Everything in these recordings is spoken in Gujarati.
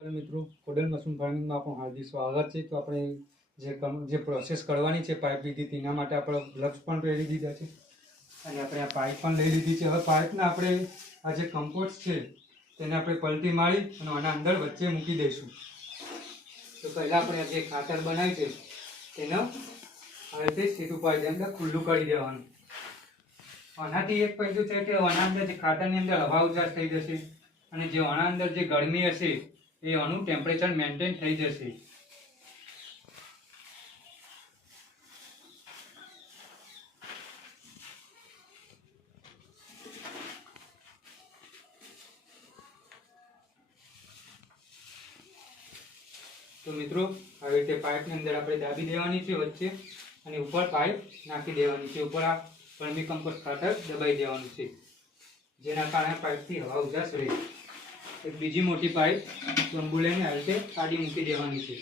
મિત્રો કોડલ મશરૂમ ફાર્મિંગમાં આપણું હાર્દિક સ્વાગત છે। તો આપણે જે પ્રોસેસ કરવાની છે પાઇપ લીધી તેના માટે આપણે ગ્લવ્સ પણ પહેરી દીધા છે અને આપણે આ પાઇપ પણ લઈ લીધી છે। હવે પાઇપને આપણે આ જે કમ્પોસ્ટ છે તેને આપણે પલટી મારી અને આના અંદર વચ્ચે મૂકી દઈશું। તો પહેલાં આપણે જે ખાતર બનાવ્યું છે તેને આ રીતે સીધું પાડી અંદર ખુલ્લું કરી દેવાનું। આનાથી એક ફાયદો છે કે આના અંદર જે ખાતરની અંદર હવા ઉજાસ થઈ જશે અને જે આના અંદર જે ગરમી હશે એ આનું ટેમ્પરેચર મેન્ટેન થઈ જશે। તો મિત્રો આવી રીતે પાઇપની અંદર આપણે દાબી દેવાની છે વચ્ચે અને ઉપર પાઇપ નાખી દેવાની છે। ઉપર આ વર્મી કમ્પોસ્ટ ખાતર દબાઈ દેવાનું છે જેના કારણે પાઇપથી હવા ઉજાસ રહે। એક બીજી મોટી પાઇપ તંબુ લઈને આ રીતે આડી મૂકી દેવાની છે।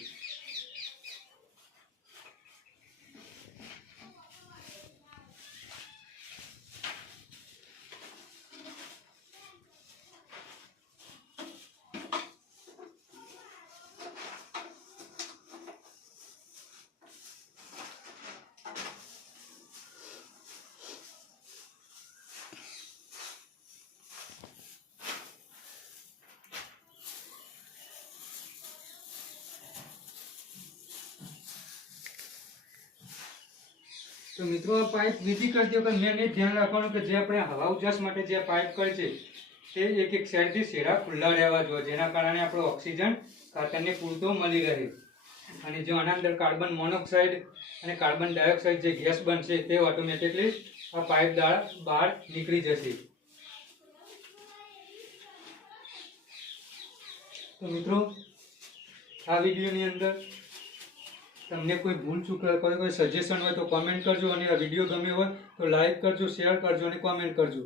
તો મિત્રો આ પાઇપ વિધિ કરજો કે મેં એ ધ્યાન રાખવાનું કે જે આપણે હવા ઉજાસ માટે જે પાઇપ કરે છે તે એક સાઈડથી શેડા ખુલ્લા રહેવા જોઈએ જેના કારણે આપણો ઓક્સિજન ખાતરને પૂરતો મળી રહે અને જો આના અંદર કાર્બન મોનોક્સાઇડ અને કાર્બન ડાયોક્સાઇડ જે ગેસ બનશે તે ઓટોમેટિકલી આ પાઇપ દ્વારા બહાર નીકળી જશે। તો મિત્રો આ વિડીયોની અંદર તમને કોઈ ભૂલ ચૂક કોઈ સજેશન હોય તો કોમેન્ટ કરજો અને આ વિડીયો ગમ્યો હોય તો લાઈક કરજો, શેર કરજો અને કોમેન્ટ કરજો।